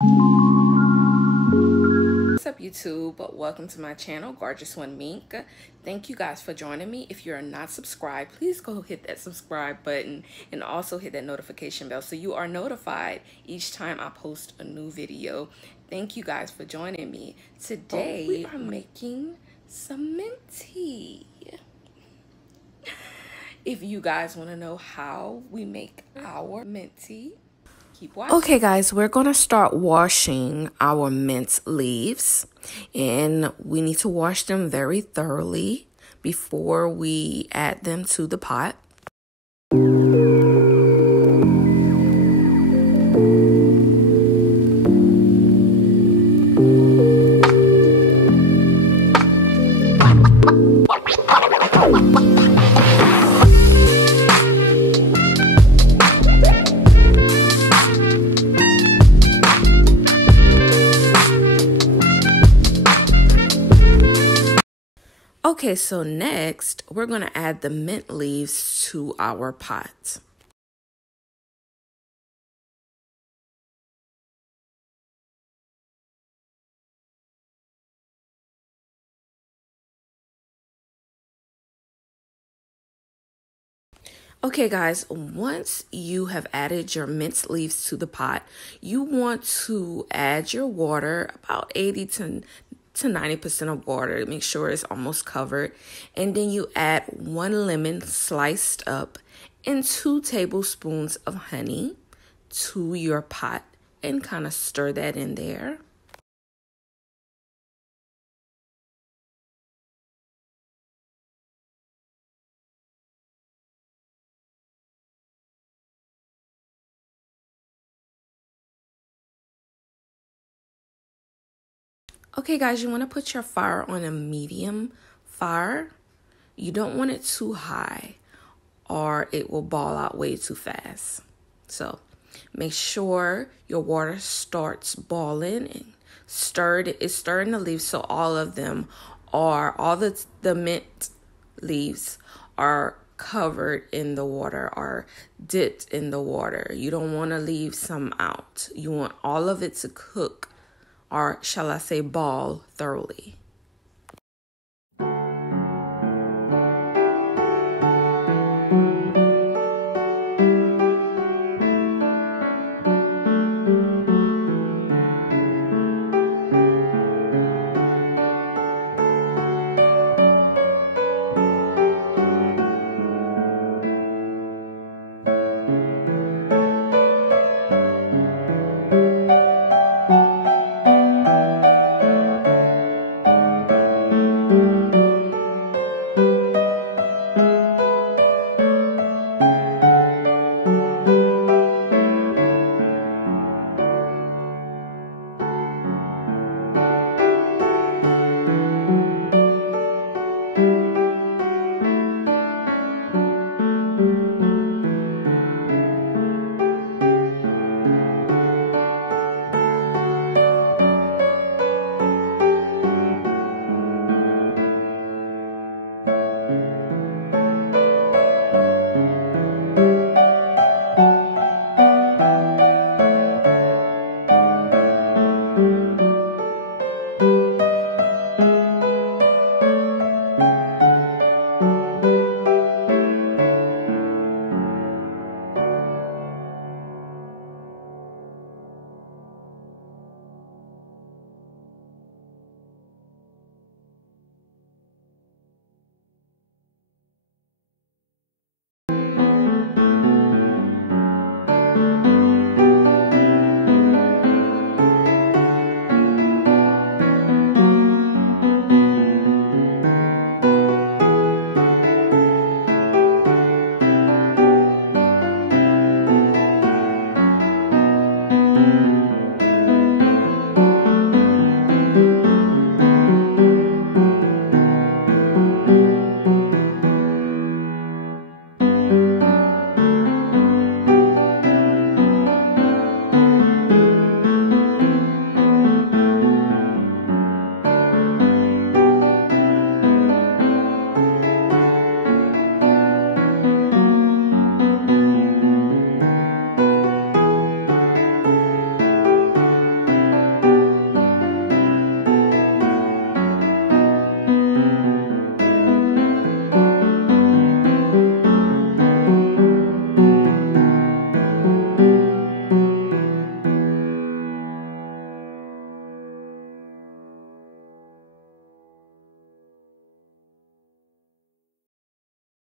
What's up, YouTube? Welcome to my channel, Gorgeous One Mink. Thank you guys for joining me. If you're not subscribed, please go hit that subscribe button and also hit that notification bell so you are notified each time I post a new video. Thank you guys for joining me. Today we are making some mint tea. If you guys want to know how we make our mint tea, keep watching. Okay guys, we're gonna start washing our mint leaves, and we need to wash them very thoroughly before we add them to the pot. Okay, so next we're going to add the mint leaves to our pot. Okay guys, once you have added your mint leaves to the pot, you want to add your water, about 80 to 90% of water. Make sure it's almost covered. And then you add 1 lemon sliced up and 2 tablespoons of honey to your pot and kind of stir that in there. Okay guys, you want to put your fire on a medium fire. You don't want it too high or it will ball out way too fast. So make sure your water starts boiling and it's stirring the leaves so all the mint leaves are covered in the water or dipped in the water. You don't want to leave some out. You want all of it to cook, or shall I say ball, thoroughly.